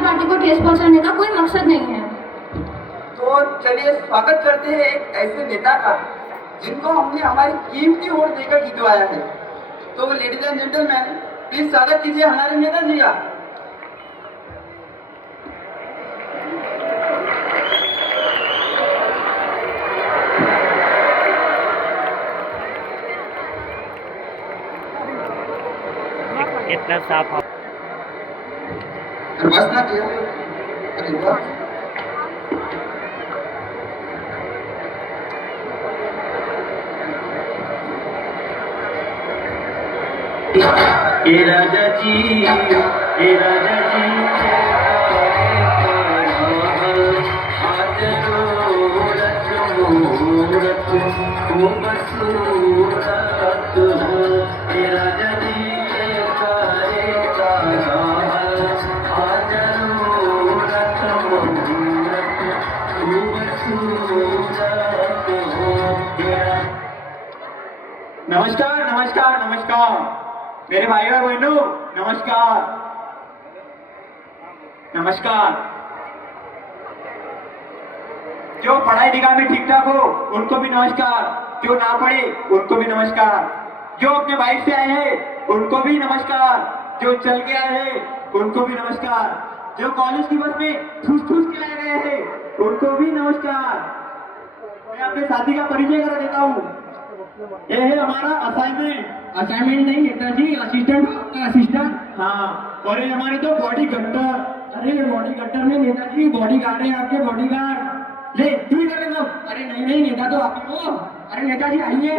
जनता party को ठेस पहुंचाने का कोई मकसद नहीं है। तो चलिए स्वागत करते हैं एक ऐसे नेता का जिनको हमने हमारी कीमती वोट देकर जितवाया है। तो लेडीज एंड जेंटलमैन, प्लीज स्वागत कीजिए हमारे नेताजी का। कितना साफ है। बस ना किया। अरे वाह। ए राजा जी, ए राजा जी, आज रोरत मूरत खूबसूरत हो। ए राजा जी के करे आज रोरत मूरत खूबसूरत हो। नमस्कार नमस्कार नमस्कार मेरे भाई और बहनों, नमस्कार नमस्कार। जो पढ़ाई लिखाई में ठीक ठाक हो उनको भी नमस्कार, जो ना पढ़े उनको भी नमस्कार, जो अपने बाइक से आए हैं उनको भी नमस्कार, जो चल के आए हैं उनको भी नमस्कार, जो कॉलेज की बस में ठूस ठूस के लाए गए हैं उनको भी नमस्कार। मैं अपने साथी का परिचय करा देता हूँ। ये है हमारा असाइनमेंट नहीं नेताजी, असिस्टेंट का असिस्टेंट। हाँ, और ये हमारे तो बॉडी गट्टर। अरे बॉडी गट्टर में नेताजी बॉडी गार्ड है आपके, बॉडी गार्ड। ले तू ही कर लेना। अरे नहीं नहीं नेता तो आप ही हो। अरे नेताजी आइए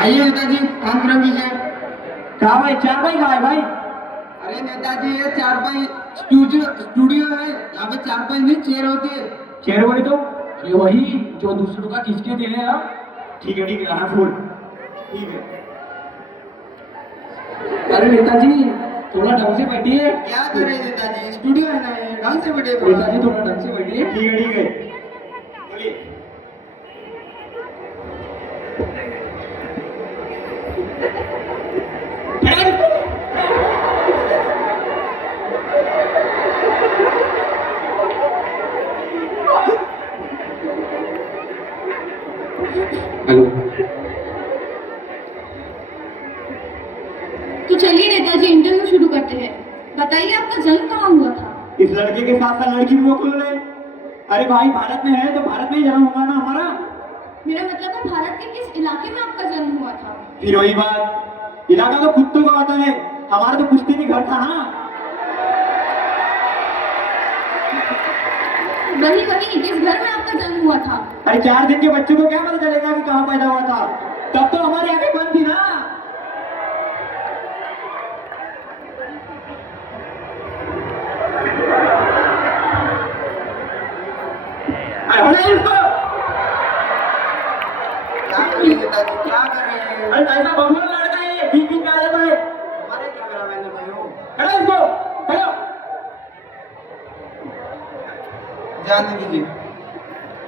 आइए नेताजी, काम करम कीजिए। कहा भाई, 4 भाई कहा है भाई? अरे नेताजी ये 4 बाई स्टूडियो है, यहाँ पे 4 बाई नहीं चेयर होती है। चेयर बोले तो ये वही जो दूसरों का खींच के दे रहे हैं। ठीक है हाँ फुल ठीक है। अरे नेताजी थोड़ा ढंग से बैठिए। क्या कर रहे हैं नेताजी, स्टूडियो है ना ये, ढंग से बैठे। नेताजी थोड़ा ढंग से बैठिए। ठीक है बोलिए। हेलो। तो चलिए नेताजी इंटरव्यू शुरू करते हैं। बताइए आपका जन्म कहाँ हुआ था? इस लड़के के साथ साथ लड़की भी मोकल ले। अरे भाई भारत में है तो भारत में ही जन्म होगा ना हमारा। मेरा मतलब है भारत के किस इलाके में आपका जन्म हुआ था? फिर वही बात, इलाका तो कुत्तों का आता है, हमारा तो कुश्ती भी घर था ना। वही किस घर में आपका जन्म हुआ था? अरे 4 दिन के बच्चे को क्या पता चलेगा कि कहाँ पैदा हुआ था? तब तो हमारी आंखें बंद थी ना। अरे इसको क्या कर रहे हैं नेताजी, क्या कर रहे हैं? अरे ऐसा भगवान लड़का है, बीच बीच में आ जाता है। हमारे कैमरामैन है भाई हो। अरे इसको हेलो ध्यान दीजिए।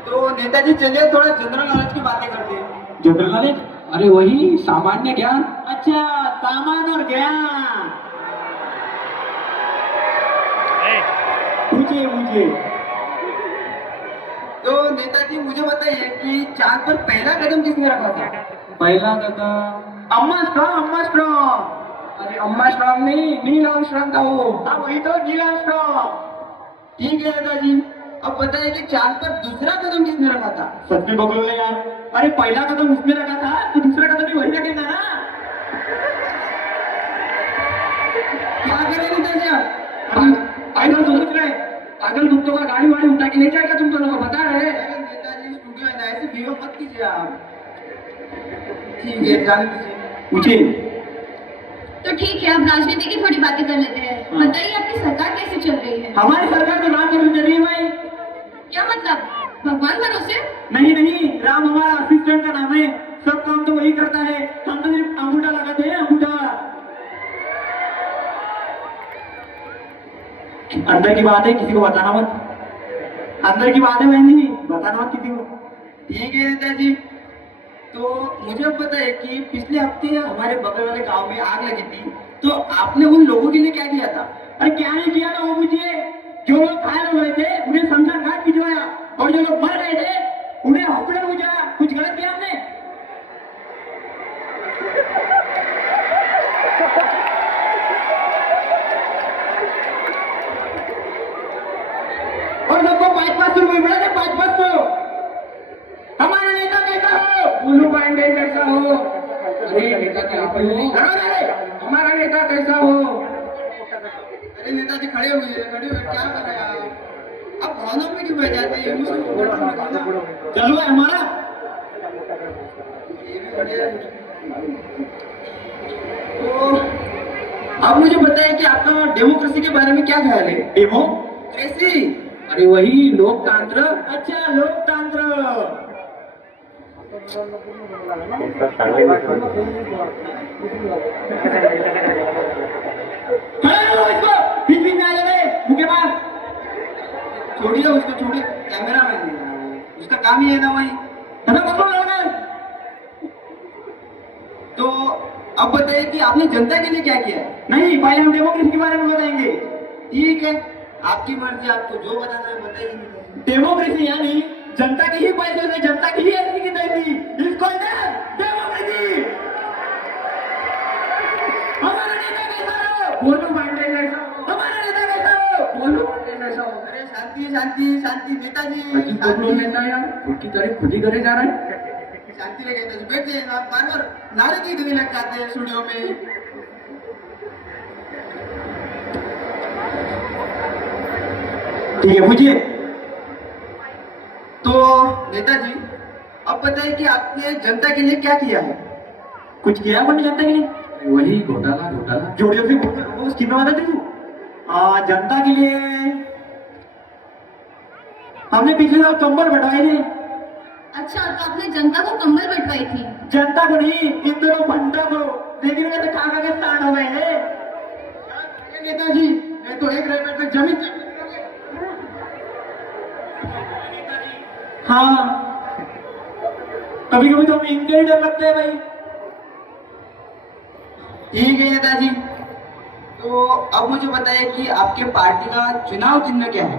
तो नेताजी चलिए थोड़ा जनरल नॉलेज की बातें करते हैं। General knowledge? अरे वही सामान्य ज्ञान। अच्छा सामान्य और ज्ञान। पूछिए। तो नेताजी मुझे बताइए कि चांद पर पहला कदम किसने रखा था? पहला कदम अम्मा स्ट्रॉन्ग। अरे अम्मा स्ट्रॉन्ग नहीं, नील आर्मस्ट्रॉन्ग था वो। हाँ वही तो नील आर्मस्ट्रॉन्ग। ठीक है नेताजी, अब बताइए कि चांद पर दूसरा कदम किसने रखा था? सच में बगलो ले यार। अरे पहला कदम उसने रखा था तो दूसरा कदम भी वही रखेगा ना। क्या करें नेताजी आप? पागल सोच रहे, पागल कुत्तों का गाड़ी वाड़ी उठा के ले जाएगा तुम दोनों को, बता रहे। नेताजी स्टूडियो है ना, ऐसे बिहेव मत कीजिए आप। ठीक है जान दीजिए। पूछिए। तो ठीक है, अब राजनीति की थोड़ी बातें कर लेते हैं। हाँ। बताइए आपकी सरकार कैसे चल रही है? हमारी सरकार तो राम जरूर चल रही है भाई। क्या मतलब, भगवान भरोसे? नहीं राम हमारा असिस्टेंट का नाम है, सब काम तो वही करता है, हम तो सिर्फ अंगूठा लगाते हैं, अंगूठा। अंदर की बात है, किसी को बताना मत। अंदर की बात है बहन जी, बताना मत किसी को। ठीक है नेताजी। तो मुझे अब पता है कि पिछले हफ्ते हमारे बगल वाले गांव में आग लगी थी, तो आपने उन लोगों के लिए क्या किया था? अरे क्या नहीं किया था वो मुझे, जो लोग घायल हो गए थे उन्हें शमशान घाट भिजवाया और जो लोग मर गए थे उन्हें हॉस्पिटल भिजवाया। कुछ गलत किया हमने? और सबको 500 रुपये मिला थे, 500। हमारा नेता कैसा हो? उल्लू पांडे कैसा हो? अरे नेता क्या आप हो? हमारा नेता कैसा हो? अरे नेताजी खड़े हुए क्या कर रहे हैं आप? अब भावना में क्यों बह जाते हैं? चलो है हमारा। ये भी बढ़िया है। तो अब मुझे बताइए कि आपका डेमोक्रेसी के बारे में क्या ख्याल है? डेमोक्रेसी? अरे वही लोकतंत्र। अच्छा, लोकतंत्र। इसको बीच बीच में आ जाए मुझे पास। छोड़िए उसको, छोड़िए, कैमरा मैन है, उसका काम ही है ना वही। तो अब बताइए कि आपने जनता के लिए क्या किया है? नहीं, पहले हम डेमोक्रेसी के बारे में बताएंगे। ठीक है, आपकी मर्जी, आपको जो बताना है बताइए। डेमोक्रेसी यानी जनता की ही पैसे से जनता की ही ऐसी की तैसी, इसको डेमोक्रेसी। हमारा नेता कैसा हो? उल्लू पांडे कैसा हो? हमारा नेता कैसा हो? उल्लू पांडे कैसा हो? अरे शांति शांति शांति नेताजी, अजी तो लोग नेता यार खुद की तारीफ खुद ही करे जा रहे हैं। शांति रहे नेताजी, बैठ जाइए। आप बार बार नारे क्यों देने लग जाते हैं स्टूडियो में? ठीक है, पूछिए। तो नेताजी, अब बताइए कि आपने जनता के लिए क्या किया है? कुछ किया आपने जनता के लिए? वही घोटाला घोटाला। जोड़ियों से वो स्कीम में बता तू। जनता के लिए हमने पिछले साल कंबल बंटवाए थे। अच्छा, तो आपने जनता को कंबल बंटवाई थी? जनता को नहीं, इन दोनों भंडा को। लेकिन मैं तो खा के स्टार्ट हो गए हैं। नेताजी, मैं तो एक रेट में जमीन हाँ, कभी कभी तो हमें इनके ही डर लगता है भाई। ठीक है नेताजी, तो अब मुझे बताइए कि आपके पार्टी का चुनाव चिन्ह क्या है?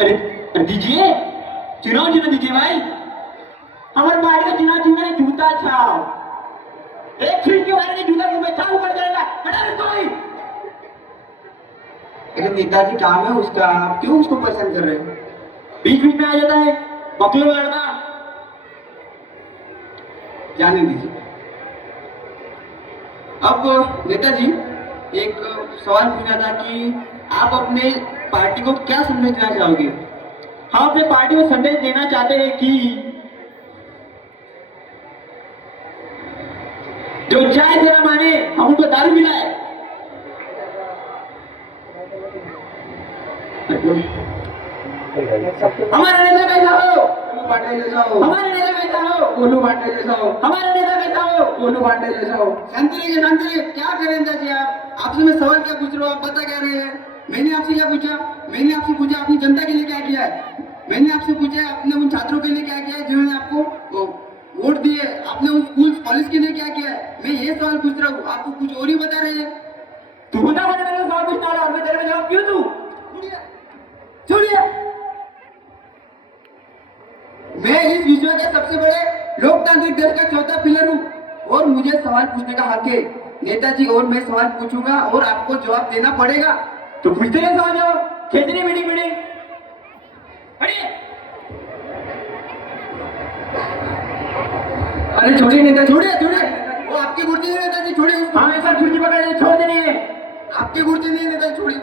अरे दीजिए, चुनाव चिन्ह दीजिए भाई। हमारे पार्टी का चुनाव चिन्ह है जूता छाप। एक सीट के बारे में जूता मुंह में छाप ऊपर चलेगा, हटा दे कोई। लेकिन नेताजी काम है उसका, आप क्यों उसको पसंद कर रहे हैं? बीच बीच में आ जाता है बकलों का लड़का। जाने दीजिए। अब नेताजी, एक सवाल पूछना था कि आप अपने पार्टी को क्या संदेश देना चाहोगे? हम अपने पार्टी को संदेश देना चाहते हैं कि जो चाय से ना माने हम उनको दारू पिलाए। हमारा नेता कैसा हो? उल्लू पांडे जैसा हो? हमारा नेता कैसा हो? उल्लू पांडे जैसा हो? हमारा नेता कैसा हो? उल्लू पांडे जैसा हो? शांति रहिए, शांति रहिए। क्या करें नेताजी आप? आपसे मैं सवाल क्या पूछ रहा हूँ, आप बता क्या रहे हैं? मैंने आपसे क्या पूछा? मैंने आपसे पूछा आपने जनता के लिए क्या किया है? मैंने आपसे पूछा आपने उन छात्रों के लिए क्या किया है जिन्होंने आपको वोट दिए? आपने उन स्कूल कॉलेज के लिए क्या किया है? मैं ये सवाल पूछ रहा हूँ, आपको कुछ और ही बता रहे हैं। तू बता, मुझे मेरा सवाल पूछना है और मैं तेरे में जवाब क्यों दूं? छोड़िए, मैं इस विश्व के सबसे बड़े लोकतांत्रिक देश का चौथा पिलर हूँ और मुझे सवाल पूछने का हक है नेताजी, और मैं सवाल पूछूंगा और आपको जवाब देना पड़ेगा। तो पूछते रहे सवाल जवाब, खेतनी मीटिंग मीटिंग। अरे छोड़िए नेताजी। छोड़िए, छोड़िए, वो आपकी कुर्सी है नेताजी, छोड़िए उसको। हाँ, ऐसा कुर्सी पकड़ ले, छोड़ देनी है। आपकी कुर्सी नहीं है नेताजी, छोड़िए।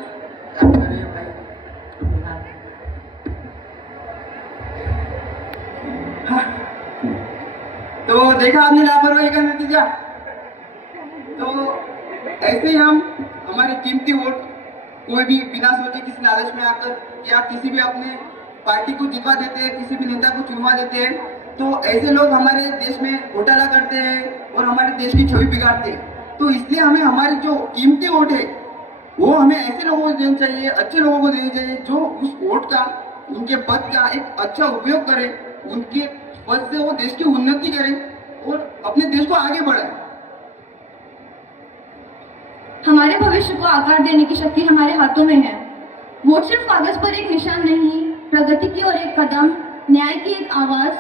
तो देखा आपने लापरवाही का नतीजा। तो ऐसे ही हम हमारे कीमती वोट कोई भी बिना सोचे किसी लालच में आकर या किसी भी अपने पार्टी को जितवा देते हैं, किसी भी नेता को चुनवा देते हैं, तो ऐसे लोग हमारे देश में घोटाला करते हैं और हमारे देश की छवि बिगाड़ते हैं। तो इसलिए हमें हमारे जो कीमती वोट है वो हमें ऐसे लोगों को देना चाहिए, अच्छे लोगों को देनी चाहिए जो उस वोट का, उनके पद का एक अच्छा उपयोग करे, उनके पद से वो देश की उन्नति करें और अपने देश को आगे बढ़ाएं। हमारे भविष्य को आकार देने की शक्ति हमारे हाथों में है। वोट सिर्फ कागज पर एक निशान नहीं, प्रगति की ओर एक कदम, न्याय की एक आवाज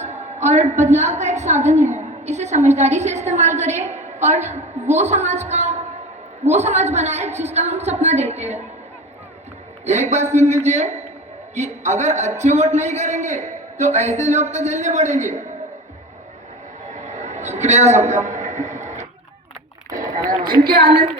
और बदलाव का एक साधन है। इसे समझदारी से इस्तेमाल करें और वो समाज बनाए जिसका हम सपना देखते हैं। एक बात सुन लीजिए कि अगर अच्छे वोट नहीं करेंगे तो ऐसे लोग तो जलने पड़ेंगे। शुक्रिया सबका। इनके आने से